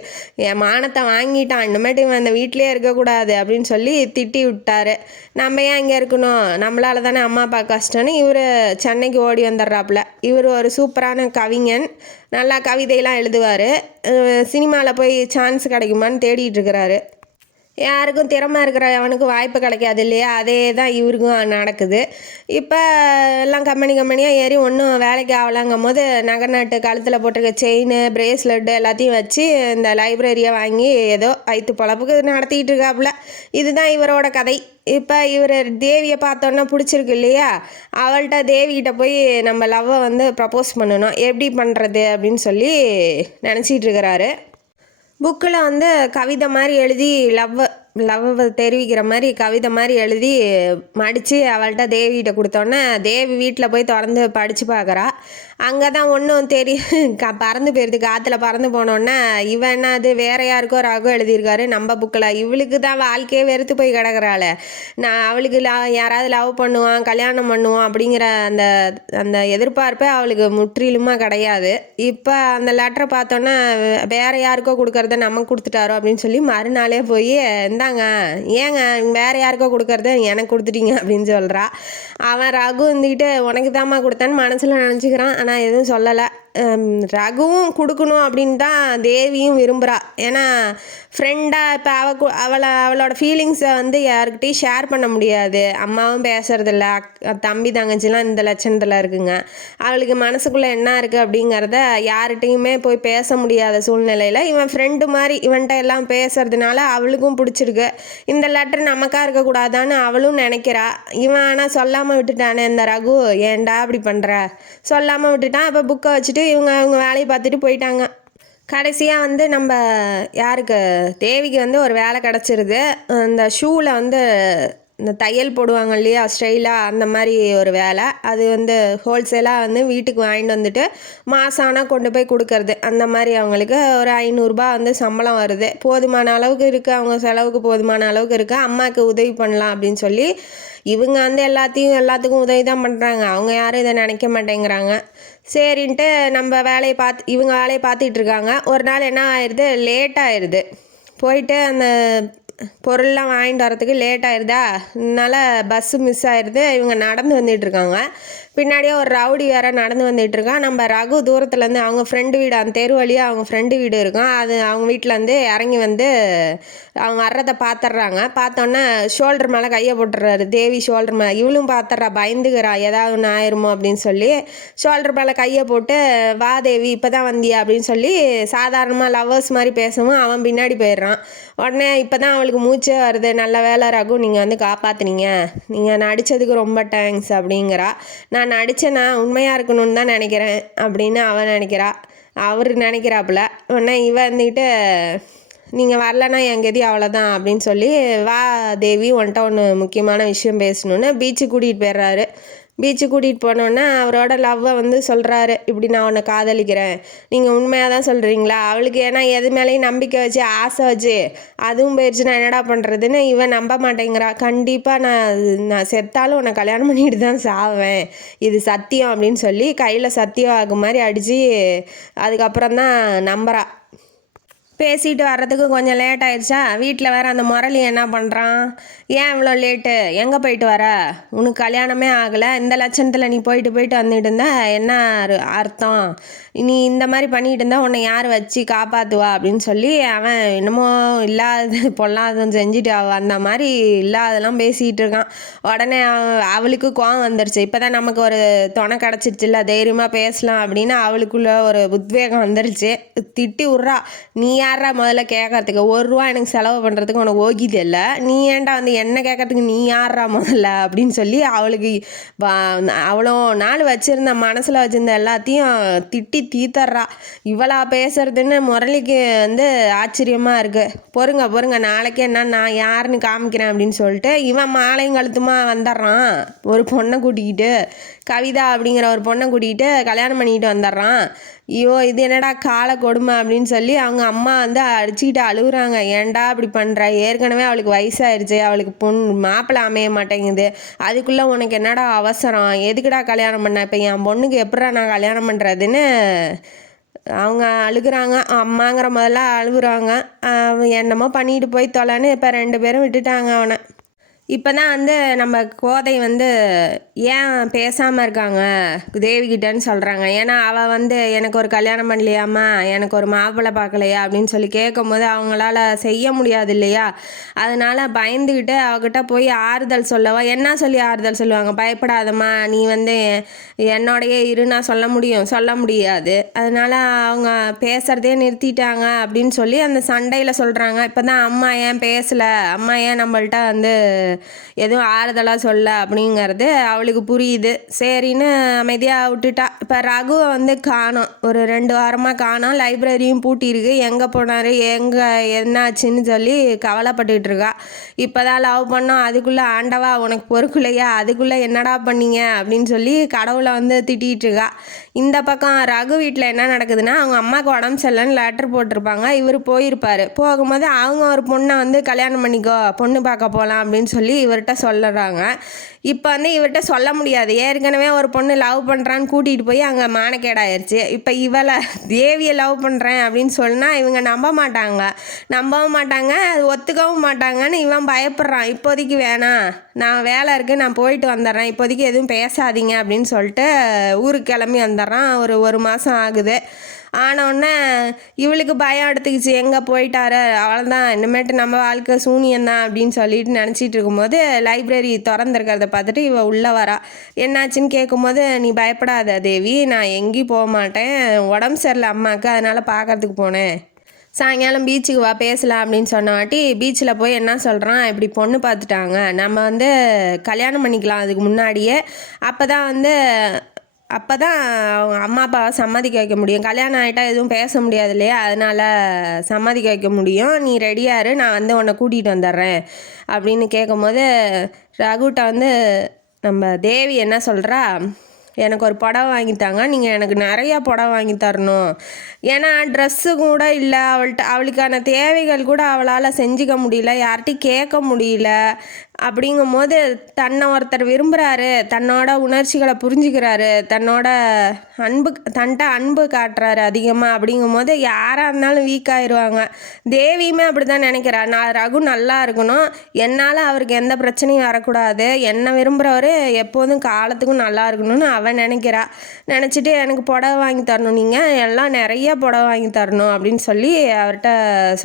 என் மானத்தை வாங்கிட்டு இனிமேட்டு இவன் அந்த வீட்டிலே இருக்கக்கூடாது அப்படின்னு சொல்லி திட்டி விட்டாரு. நம்ம ஏன் இங்கே இருக்கணும், நம்மளால தானே அம்மா அப்பா கஷ்டம்னு இவர் சென்னைக்கு ஓடி வந்துடுறாப்புல. இவர் ஒரு சூப்பரான கவிஞன், நல்லா கவிதையெல்லாம் எழுதுவார். சினிமாவில் போய் சான்ஸ் கிடைக்குமான்னு தேடிட்டு இருக்கிறாரு. யாருக்கும் திறமை இருக்கிற அவனுக்கும் வாய்ப்பு கிடைக்காது இல்லையா? அதே தான் இவருக்கும் நடக்குது. இப்போ எல்லாம் கம்பெனியாக ஏறி ஒன்றும் வேலைக்கு ஆகலாங்கும் போது நகை கழுத்தில் போட்டிருக்க செயின் பிரேஸ்லெட்டு எல்லாத்தையும் வச்சு இந்த லைப்ரரியை வாங்கி ஏதோ வயிற்று பொழப்புக்கு நடத்திக்கிட்டு இருக்காப்புல. இதுதான் இவரோட கதை. இப்போ இவர் தேவியை பார்த்தோன்னா பிடிச்சிருக்கு இல்லையா? அவள்கிட்ட தேவிகிட்ட போய் நம்ம லவ்வை வந்து ப்ரப்போஸ் பண்ணணும், எப்படி பண்ணுறது அப்படின்னு சொல்லி நினச்சிட்டு இருக்கிறாரு. புக்கில் வந்து கவிதை மாதிரி எழுதி லவ்வை தெரிவிக்கிற மாதிரி கவிதை மாதிரி எழுதி மடித்து அவள்கிட்ட தேவிகிட்ட கொடுத்தோன்னே தேவி வீட்டில் போய் திறந்து படித்து பார்க்குறா. அங்கே தான் ஒன்றும் பறந்து போயிடுது. காற்றுல பறந்து போனோன்னே இவன் என்ன அது வேற யாருக்கோ ரகு எழுதியிருக்காரு நம்ம புக்கில். இவளுக்கு தான் வாழ்க்கையே வெறுத்து போய் கிடக்குறாள். நான் அவளுக்கு யாராவது லவ் பண்ணுவான், கல்யாணம் பண்ணுவான் அப்படிங்கிற அந்த அந்த எதிர்பார்ப்பே அவளுக்கு முற்றிலுமாக கிடையாது. இப்போ அந்த லெட்டரை பார்த்தோன்னே வேற யாருக்கோ கொடுக்கறத நமக்கு கொடுத்துட்டாரோ அப்படின்னு சொல்லி மறுநாளே போய் இந்தாங்க, ஏங்க வேற யாருக்கோ கொடுக்கறத எனக்கு கொடுத்துட்டீங்க அப்படின்னு சொல்கிறா. அவன் ரகு இருந்துக்கிட்டு உனக்கு தாம்மா கொடுத்தேன்னு மனசில் நினச்சிக்கிறான். ஆனால் எதுவும் சொல்லலை. ரகுவும் கொடுக்கணும் அப்படின்னு தான் தேவியும் விரும்புகிறா. ஏன்னா ஃப்ரெண்டாக இப்போ அவளோட ஃபீலிங்ஸை வந்து யாருக்கிட்டையும் ஷேர் பண்ண முடியாது. அம்மாவும் பேசுறதில்ல, தம்பி தங்கச்சிலாம் இந்த லட்சணத்தில் இருக்குங்க. அவளுக்கு மனசுக்குள்ளே என்ன இருக்குது அப்படிங்கிறத யார்கிட்டையுமே போய் பேச முடியாத சூழ்நிலையில் இவன் ஃப்ரெண்டு மாதிரி இவன்கிட்ட எல்லாம் பேசுறதுனால அவளுக்கும் பிடிச்சிருக்கு. இந்த லெட்டர் நமக்காக இருக்கக்கூடாதான்னு அவளும் நினைக்கிறா. இவன் ஆனால் சொல்லாமல் விட்டுட்டானே இந்த ரகு, ஏன்டா அப்படி பண்ணுற, சொல்லாமல் விட்டுட்டான். இப்போ புக்கை வச்சுட்டு இவங்க வேலையை பார்த்துட்டு போயிட்டாங்க. கடைசியாக வந்து நம்ம யாருக்கு தேவிக்கு வந்து ஒரு வேலை கிடச்சிருது. இந்த ஷூவில் வந்து இந்த தையல் போடுவாங்க இல்லையா ஸ்டைலாக, அந்த மாதிரி ஒரு வேலை. அது வந்து ஹோல்சேலாக வந்து வீட்டுக்கு வாங்கிட்டு வந்துட்டு மாதம் ஆனால் கொண்டு போய் கொடுக்கறது. அந்த மாதிரி அவங்களுக்கு ஒரு 500 வந்து சம்பளம் வருது. போதுமான அளவுக்கு இருக்குது, அவங்க செலவுக்கு போதுமான அளவுக்கு இருக்குது. அம்மாவுக்கு உதவி பண்ணலாம் அப்படின்னு சொல்லி இவங்க வந்து எல்லாத்துக்கும் உதவி தான் பண்ணுறாங்க. அவங்க யாரும் இதை நினைக்க மாட்டேங்கிறாங்க. சரின்ட்டு நம்ம இவங்க வேலையை பார்த்துட்டு இருக்காங்க. ஒரு நாள் என்ன ஆயிடுது, லேட் ஆயிடுது. போயிட்டு அந்த பொருள்லாம் வாங்கிட்டு வரத்துக்கு லேட் ஆயிடுதா, அதனால பஸ்ஸு மிஸ் ஆயிடுது. இவங்க நடந்து வந்துட்டுருக்காங்க. பின்னாடியே ஒரு ரவுடி வேறு நடந்து வந்துட்டுருக்கான். நம்ம ரகு தூரத்துலேருந்து அவங்க ஃப்ரெண்டு வீடு, அந்த தெரு வழியாக அவங்க ஃப்ரெண்டு வீடு இருக்கும், அது அவங்க வீட்டிலேருந்து இறங்கி வந்து அவங்க வர்றதை பார்த்துட்றாங்க. பார்த்தோன்னே ஷோல்டர் மேலே கையை போட்டுறாரு. தேவி ஷோல்டர் மேலே, இவளும் பார்த்துட்றா, பயந்துக்கிறா ஏதாவது ஒன்று ஆயிருமோ அப்படின்னு சொல்லி ஷோல்டர் மேலே கையை போட்டு, வா தேவி இப்போ தான் வந்தியா அப்படின்னு சொல்லி சாதாரணமாக லவ்வர்ஸ் மாதிரி பேசவும் அவன் பின்னாடி போயிடுறான். உடனே இப்போ தான் அவளுக்கு மூச்சே வருது. நல்ல வேலை ரகு, நீங்கள் வந்து காப்பாற்றுனீங்க, நீங்கள் நடித்ததுக்கு ரொம்ப தேங்க்ஸ் அப்படிங்கிறா. நான் நடித்தேன்னா உண்மையாக இருக்கணும்னு தான் நினைக்கிறேன் அப்படின்னு அவன் நினைக்கிறா. அவர் நினைக்கிறாப்புல. உடனே இவன் வந்துக்கிட்டு, நீங்கள் வரலன்னா என் கதி அவ்வளோதான் அப்படின்னு சொல்லி, வா தேவி உன்ட்ட ஒன்று முக்கியமான விஷயம் பேசணுன்னு பீச்சுக்கு கூட்டிகிட்டு போயிடுறாரு. பீச்சுக்கு கூட்டிகிட்டு போனோன்னே அவரோட லவ்வை வந்து சொல்கிறாரு, இப்படி நான் உன்னை காதலிக்கிறேன், நீங்கள் உண்மையாக தான் சொல்கிறீங்களா? அவளுக்கு ஏன்னா எது மேலேயும் நம்பிக்கை வச்சு ஆசை வச்சு அதுவும் போயிடுச்சு, நான் என்னடா பண்ணுறதுன்னு இவன் நம்ப மாட்டேங்கிறா. கண்டிப்பாக நான் செத்தாலும் உன்னை கல்யாணம் பண்ணிட்டு தான் சாவேன், இது சத்தியம் அப்படின்னு சொல்லி கையில் சத்தியம் ஆகும் மாதிரி அடித்து அதுக்கப்புறம் தான் நம்புறா. பேசிட்டு வர்றதுக்கு கொஞ்சம் லேட் ஆயிடுச்சா. வீட்டில் வேறு அந்த முரளி என்ன பண்ணுறான், ஏன் இவ்வளோ லேட்டு, எங்கே போயிட்டு வர, உனக்கு கல்யாணமே ஆகலை, இந்த லட்சணத்தில் நீ போயிட்டு வந்துட்டு இருந்தா என்ன அர்த்தம், நீ இந்த மாதிரி பண்ணிகிட்டு இருந்தா உன்னை யார் வச்சு காப்பாற்றுவா அப்படின்னு சொல்லி அவன் என்னமோ இல்லாத பொல்லாததும் செஞ்சுட்டு அந்த மாதிரி இல்லாதெல்லாம் பேசிகிட்டு இருக்கான். உடனே அவளுக்கு கோவம் வந்துருச்சு. இப்போ தான் நமக்கு ஒரு துணை கிடச்சிருச்சுல்ல, தைரியமாக பேசலாம் அப்படின்னு அவளுக்குள்ள ஒரு உத்வேகம் வந்துருச்சு. திட்டி விட்றா, நீ யாரா முதல்ல கேட்கறதுக்கு, ₹1 எனக்கு செலவு பண்ணுறதுக்கு உனக்கு ஓகிது இல்லை, நீ ஏன்டா வந்து என்ன கேட்கறதுக்கு நீ யாரா முதல்ல அப்படின்னு சொல்லி அவளுக்கு அவ்வளோ நாள் வச்சுருந்த மனசில் வச்சுருந்த எல்லாத்தையும் திட்டி தீத்தர்றா. இவளா பேசுறதுன்னு முரளிக்கு வந்து ஆச்சரியமாக இருக்குது. பொறுங்க நாளைக்கு என்ன நான் யாருன்னு காமிக்கிறேன் அப்படின்னு சொல்லிட்டு இவன் மாலையும் கழுத்துமா வந்துடுறான். ஒரு பொண்ணை கூட்டிக்கிட்டு, கவிதா அப்படிங்கிற ஒரு பொண்ணை கூட்டிகிட்டு கல்யாணம் பண்ணிக்கிட்டு வந்துடுறான். ஐயோ இது என்னடா காலை கொடுமை அப்படின்னு சொல்லி அவங்க அம்மா வந்து அடிச்சுக்கிட்டு அழுகுறாங்க. ஏன்டா இப்படி பண்ணுற, ஏற்கனவே அவளுக்கு வயசாயிருச்சு, அவளுக்கு மாப்பிள்ளை அமைய மாட்டேங்குது, அதுக்குள்ளே உனக்கு என்னடா அவசரம், எதுக்குடா கல்யாணம் பண்ண, இப்போ என் பொண்ணுக்கு எப்படா நான் கல்யாணம் பண்ணுறதுன்னு அவங்க அழுகுறாங்க. அம்மாங்கிற முதல்ல அழுகுறாங்க. என்னமோ பண்ணிட்டு போய் தொலைன்னு இப்போ 2 பேரும் விட்டுட்டாங்க அவனை. இப்போ தான் வந்து நம்ம கோதை வந்து ஏன் பேசாமல் இருக்காங்க தேவிகிட்டன்னு சொல்கிறாங்க. ஏன்னா அவள் வந்து எனக்கு ஒரு கல்யாணம் பண்ணலையாம்மா, எனக்கு ஒரு மாப்பிள்ளை பார்க்கலையா அப்படின்னு சொல்லி கேட்கும்போது அவங்களால செய்ய முடியாது இல்லையா. அதனால் பயந்துக்கிட்டு அவகிட்ட போய் ஆறுதல் சொல்லவா, என்ன சொல்லி ஆறுதல் சொல்லுவாங்க, பயப்படாதம்மா நீ வந்து என்னோடையே இரு, நான் சொல்ல முடியாது. அதனால் அவங்க பேசுகிறதே நிறுத்திட்டாங்க அப்படின்னு சொல்லி அந்த சண்டையில் சொல்கிறாங்க. இப்போ தான் அம்மா ஏன் பேசலை, அம்மா ஏன் நம்மள்ட்ட வந்து எதுவும் ஆறுதலாக சொல்ல அப்படிங்கிறது அவளுக்கு புரியுது. சரின்னு அமைதியாக விட்டுட்டா. இப்போ ரகுவை வந்து காணோம், ஒரு 2 வாரமாக காணோம். லைப்ரரியும் பூட்டியிருக்கு, எங்கே போனார் என்னாச்சுன்னு சொல்லி கவலைப்பட்டுக்கிட்டு இருக்கா. இப்போ தான் லவ் பண்ணோம், அதுக்குள்ளே ஆண்டவா உனக்கு பொறுக்கலையா, அதுக்குள்ளே என்னடா பண்ணீங்க அப்படின்னு சொல்லி கடவுளை வந்து திட்டிகிட்டு இருக்கா. இந்த பக்கம் ரகு வீட்டில் என்ன நடக்குதுன்னா, அவங்க அம்மாவுக்கு உடம்பு சரியில்லைன்னு லெட்டர் போட்டிருப்பாங்க. இவர் போயிருப்பார். போகும்போது அவங்க ஒரு பொண்ணை வந்து கல்யாணம் பண்ணிக்கோ, பொண்ணு பார்க்க போகலாம் அப்படின்னு சொல்லி இவர்கிட்ட சொல்லுறாங்க. இப்போ வந்து இவர்கிட்ட சொல்ல முடியாது, ஏற்கனவே ஒரு பொண்ணு லவ் பண்ணுறான்னு கூட்டிகிட்டு போய் அங்கே மானக்கேடாயிருச்சு. இப்போ இவளை தேவியை லவ் பண்ணுறேன் அப்படின்னு சொன்னால் இவங்க நம்பவும் மாட்டாங்க, அது ஒத்துக்கவும் மாட்டாங்கன்னு இவன் பயப்படுறான். இப்போதைக்கு வேணாம், நான் வேலை இருக்குது, நான் போயிட்டு வந்துடுறேன், இப்போதைக்கு எதுவும் பேசாதீங்க அப்படின்னு சொல்லிட்டு ஊருக்கு கிளம்பி வந்துடுறான். ஒரு மாதம் ஆகுது. ஆனோடனே இவளுக்கு பயம் எடுத்துக்கிச்சு, எங்கே போயிட்டாரு, அவ்வளோதான், இனிமேட்டு நம்ம வாழ்க்கை சூனியந்தான் அப்படின்னு சொல்லிட்டு நினச்சிட்டு இருக்கும்போது லைப்ரரி திறந்துருக்கிறத பார்த்துட்டு இவள் உள்ளே வரா. என்னாச்சுன்னு கேட்கும்போது, நீ பயப்படாத தேவி, நான் எங்கேயும் போக மாட்டேன், உடம்பு சரியில்லை அம்மாவுக்கு, அதனால் பார்க்கறதுக்கு போனேன், சாயங்காலம் பீச்சுக்கு வா பேசலாம் அப்படின்னு சொன்னவாட்டி பீச்சில் போய் என்ன சொல்கிறான், இப்படி பொண்ணு பார்த்துட்டாங்க, நம்ம வந்து கல்யாணம் பண்ணிக்கலாம் அதுக்கு முன்னாடியே, அப்போ தான் அவங்க அம்மா அப்பாவை சம்மதிக்க வைக்க முடியும், கல்யாணம் ஆகிட்டா எதுவும் பேச முடியாது இல்லையா, அதனால் சம்மதிக்க வைக்க முடியும், நீ ரெடியாரு, நான் வந்து உன்னை கூட்டிகிட்டு வந்துடுறேன் அப்படின்னு கேட்கும்போது ரகுட்ட வந்து நம்ம தேவி என்ன சொல்கிறா, எனக்கு ஒரு புடவை வாங்கித்தாங்க, நீங்கள் எனக்கு நிறையா புடவை வாங்கி தரணும், ஏன்னா ட்ரெஸ்ஸு கூட இல்லை அவளுக்கான தேவைகள் கூட அவளால் செஞ்சுக்க முடியல, யார்கிட்டையும் கேட்க முடியல, அப்படிங்கும்போது தன்னை ஒருத்தர் விரும்புகிறாரு, தன்னோட உணர்ச்சிகளை புரிஞ்சுக்கிறாரு, தன்கிட்ட அன்பு காட்டுறாரு அதிகமாக. அப்படிங்கும்போது யாராக இருந்தாலும் வீக் ஆயிடுவாங்க. தேவியுமே அப்படி தான் நினைக்கிறா, நான் ரகு நல்லா இருக்கணும், என்னால் அவருக்கு எந்த பிரச்சனையும் வரக்கூடாது, என்னை விரும்புகிறவர் எப்போதும் காலத்துக்கும் நல்லா இருக்கணும்னு அவன் நினைக்கிறா. நினச்சிட்டு எனக்கு புடவை வாங்கி தரணும், நீங்கள் எல்லாம் நிறைய புடவை வாங்கி தரணும் அப்படின்னு சொல்லி அவர்கிட்ட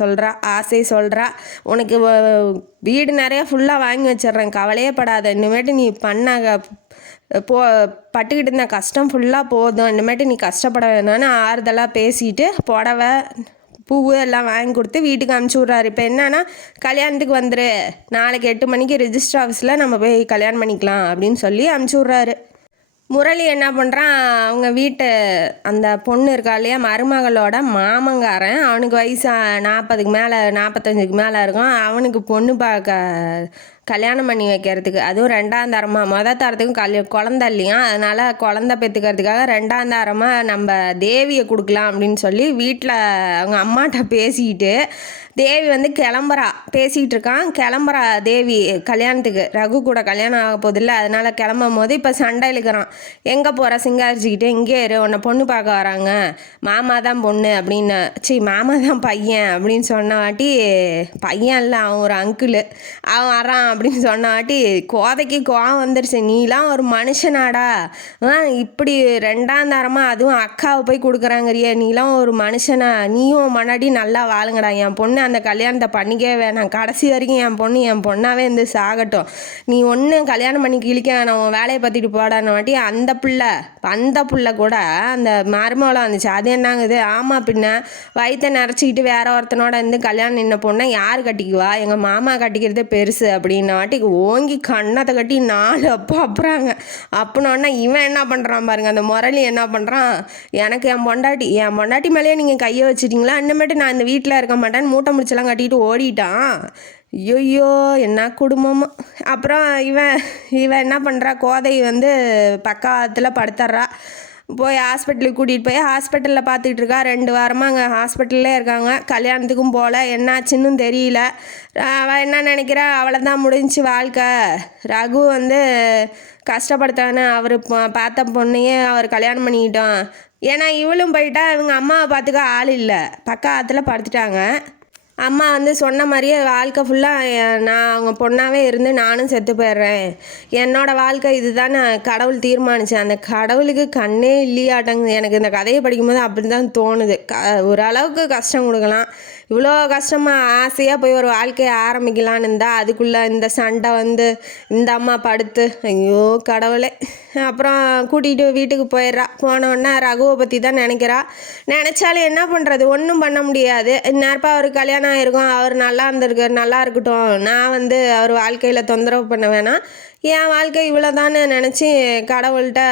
சொல்கிறா, ஆசை சொல்கிறா. உனக்கு வீடு நிறையா ஃபுல்லாக வாங்கி வச்சிட்றேன், கவலையே படாத, இனிமேட்டு நீ பட்டுக்கிட்டு இருந்த கஷ்டம் ஃபுல்லாக போதும், இனிமேட்டு நீ கஷ்டப்பட வேணான்னு ஆறுதலாக பேசிட்டு புடவை பூ எல்லாம் வாங்கி கொடுத்து வீட்டுக்கு அனுப்பிச்சி விட்றாரு. இப்போ என்னன்னா, கல்யாணத்துக்கு வந்துரு, நாளைக்கு 8 மணிக்கு ரிஜிஸ்டர் ஆஃபீஸில் நம்ம போய் கல்யாணம் பண்ணிக்கலாம் அப்படின்னு சொல்லி அனுப்பிச்சி விட்றாரு. முரளி என்ன பண்ணுறான், அவங்க வீட்டு அந்த பொண்ணு இருக்கா இல்லையா, மருமகளோட மாமங்காரன், அவனுக்கு வயசு 40க்கு மேலே 45க்கு மேலே இருக்கும். அவனுக்கு பொண்ணு பார்க்க கல்யாணம் பண்ணி வைக்கிறதுக்கு, அதுவும் 2ஆம் தரமாக, தரத்துக்கும் குழந்த இல்லையா, அதனால் குழந்த பெற்றுக்கிறதுக்காக 2ஆம் தரமாக நம்ம தேவியை கொடுக்கலாம் அப்படின்னு சொல்லி வீட்டில் அவங்க அம்மாட்ட பேசிக்கிட்டு தேவி வந்து பேசிகிட்டு இருக்கான். தேவி கல்யாணத்துக்கு, ரகு கூட கல்யாணம் ஆக போதில்லை, அதனால் கிளம்பும் போது இப்போ சண்டை இழுக்கிறான். எங்கே போகிற சிங்காரிச்சிக்கிட்டு, இங்கே இரு, உன்னை பொண்ணு பார்க்க வராங்க, மாமா தான் பொண்ணு அப்படின்னு, மாமா தான் பையன் அப்படின்னு சொன்னாட்டி, பையன் இல்லை அவன் ஒரு அங்கிள், அவன் வரான் அப்படின்னு சொன்னாட்டி கோதைக்கு கோவம் வந்துருச்சு. நீலாம் ஒரு மனுஷனாடா, இப்படி 2ஆம் தரமாக அதுவும் அக்காவை போய் கொடுக்குறாங்கறியே, நீலாம் ஒரு மனுஷனா, நீயும் முன்னாடி நல்லா வாழுங்கடா, என் பொண்ணு அந்த கல்யாணத்தை பண்ணிக்கவே வேணாம், கடைசி வரைக்கும் என் பொண்ணாவே இருந்து சாகட்டும், நீ ஒன்று கல்யாணம் பண்ணி கிழிக்க வேணாம், உன் வேலையை பற்றிட்டு போடான்னு வாட்டி அந்த புள்ள கூட அந்த மருமவளாக வந்துச்சு. அது என்னங்குது, ஆமாம் பின்ன வயிற்றை நிறச்சிக்கிட்டு வேற ஒருத்தனோட இருந்து கல்யாணம் நின்ன பொண்ணை யார் கட்டிக்குவா, எங்கள் மாமா கட்டிக்கிறதே பெருசு அப்படின்னு வாட்டிக்கு ஓங்கி கண்ணத்தை கட்டி 4 அப்புறாங்க. அப்படின்னோடனே இவன் என்ன பண்ணுறான் பாருங்க, அந்த முரளி என்ன பண்ணுறான், எனக்கு என் பொண்டாட்டி மேலேயே நீங்கள் கையை வச்சுட்டிங்களா, இன்னமேட்டு நான் இந்த வீட்டில் இருக்க மாட்டேன்னு மூட்டை முடிச்செல்லாம் கட்டிட்டு ஓடிட்டான். ஐயோ என்ன குடும்பமோ. அப்புறம் இவன் என்ன பண்ணுறா, கோதை வந்து பக்கத்தில் படுத்துட்றா. போய் ஹாஸ்பிட்டலுக்கு கூட்டிகிட்டு போய் ஹாஸ்பிட்டலில் பார்த்துக்கிட்டு இருக்கா. 2 வாரமாக அங்கே ஹாஸ்பிட்டல்லே இருக்காங்க. கல்யாணத்துக்கும் போகல, என்னாச்சுன்னு தெரியல. அவள் என்ன நினைக்கிறா, அவளை தான் முடிஞ்சு வாழ்க்கை, ரகு வந்து கஷ்டப்படுத்தானே, அவர் பார்த்த பொண்ணையே அவர் கல்யாணம் பண்ணிக்கிட்டோம். ஏன்னா இவளும் போயிட்டா, இவங்க அம்மாவை பார்த்துக்க ஆள் இல்லை, பக்கத்தில் படுத்துட்டாங்க. அம்மா வந்து சொன்ன மாதிரியே வாழ்க்கை ஃபுல்லாக நான் அவங்க பொண்ணாகவே இருந்து நானும் செத்து போயிடுறேன், என்னோடய வாழ்க்கை இதுதான் நான் கடவுள் தீர்மானித்தேன், அந்த கடவுளுக்கு கண்ணே இல்லையாட்டங்குது. எனக்கு இந்த கதையை படிக்கும்போது அப்படி தான் தோணுது. ஓரளவுக்கு கஷ்டம் கொடுக்கலாம், இவ்வளோ கஷ்டமாக ஆசையாக போய் ஒரு வாழ்க்கையை ஆரம்பிக்கலான்னு இருந்தால் அதுக்குள்ளே இந்த சண்டை வந்து இந்த அம்மா படுத்து, ஐயோ கடவுளே. அப்புறம் கூட்டிகிட்டு வீட்டுக்கு போயிடுறா. போனோடனே ரகுவை பற்றி தான் நினச்சாலும் என்ன பண்ணுறது, ஒன்றும் பண்ண முடியாது. இந்நேரப்பா அவர் கல்யாணம் ஆகிருக்கும், அவர் நல்லா இருக்கட்டும், நான் வந்து அவர் வாழ்க்கையில் தொந்தரவு பண்ண வேணாம், என் வாழ்க்கை இவ்வளோ தானே நினச்சி கடவுள்கிட்ட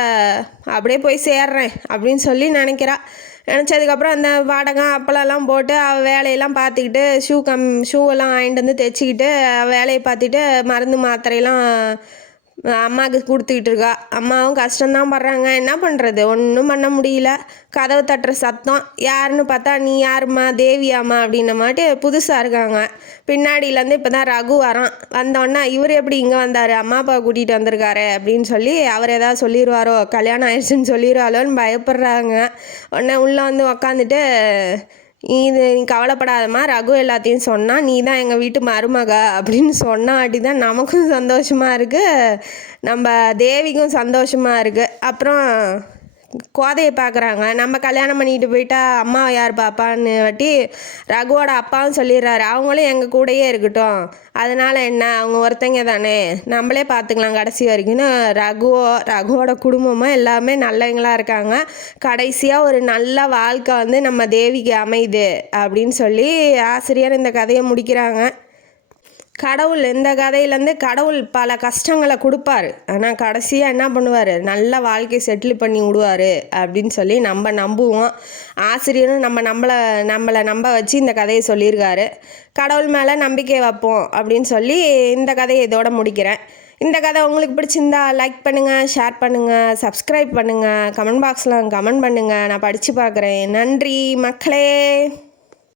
அப்படியே போய் சேர்றேன் அப்படின்னு சொல்லி நினச்சதுக்கப்புறம் அந்த வாடகம் அப்பளெல்லாம் போட்டு அவள் வேலையெல்லாம் பார்த்துக்கிட்டு ஷூவெல்லாம் வாங்கிட்டு வந்து தைச்சிக்கிட்டு வேலையை பார்த்துட்டு மருந்து மாத்திரையெல்லாம் அம்மாவுக்கு கொடுத்துக்கிட்டு இருக்கா. அம்மாவும் கஷ்டம்தான் படுறாங்க, என்ன பண்ணுறது, ஒன்றும் பண்ண முடியல. கதவு தட்டுற சத்தம், யாருன்னு பார்த்தா, நீ யாரும்மா, தேவியாம்மா அப்படின்ன மாட்டு புதுசாக இருக்காங்க. பின்னாடியிலேருந்து இப்போ தான் ரகு வந்தோடனே இவர் எப்படி இங்கே வந்தார், அம்மா அப்பா கூட்டிகிட்டு வந்திருக்காரு அப்படின்னு சொல்லி அவர் ஏதாவது சொல்லிடுவாரோ, கல்யாணம் ஆயிடுச்சுன்னு சொல்லிடுவாரோன்னு பயப்படுறாங்க. உடனே உள்ளே வந்து உக்காந்துட்டு, நீ கவலைப்படாதம்மா, ரகு எல்லாத்தையும் சொன்னால், நீ தான் எங்கள் வீட்டு மருமக அப்படின்னு சொன்னாட்டி தான் நமக்கும் சந்தோஷமாக இருக்குது, நம்ம தேவிக்கும் சந்தோஷமாக இருக்குது. அப்புறம் கோதையை பார்க்குறாங்க. நம்ம கல்யாணம் பண்ணிட்டு போயிட்டா அம்மாவை யார் பாப்பான்னு வாட்டி ரகுவோட அப்பாவும் சொல்லிடுறாரு, அவங்களும் எங்கள் கூடயே இருக்கட்டும், அதனால் என்ன, அவங்க ஒருத்தங்க தானே, நம்மளே பார்த்துக்கலாம் கடைசி வரைக்கும்னு ரகுவோட குடும்பமாக எல்லாமே நல்லவங்களாக இருக்காங்க. கடைசியாக ஒரு நல்ல வாழ்க்கை வந்து நம்ம தேவிக்கு அமையுது அப்படின்னு சொல்லி ஆசிரியர் இந்த கதையை முடிக்கிறாங்க. இந்த கதையிலேருந்து கடவுள் பல கஷ்டங்களை கொடுப்பாரு, ஆனால் கடைசியாக என்ன பண்ணுவார், நல்ல வாழ்க்கை செட்டில் பண்ணி விடுவார் அப்படின்னு சொல்லி நம்ம நம்புவோம். ஆசிரியரும் நம்மளை நம்ப வச்சு இந்த கதையை சொல்லியிருக்காரு. கடவுள் மேலே நம்பிக்கை வைப்போம் அப்படின்னு சொல்லி இந்த கதையை இதோட முடிக்கிறேன். இந்த கதை உங்களுக்கு பிடிச்சிருந்தா லைக் பண்ணுங்கள், ஷேர் பண்ணுங்கள், சப்ஸ்கிரைப் பண்ணுங்கள், கமெண்ட் பாக்ஸில் கமெண்ட் பண்ணுங்கள், நான் படித்து பார்க்குறேன். நன்றி மக்களே.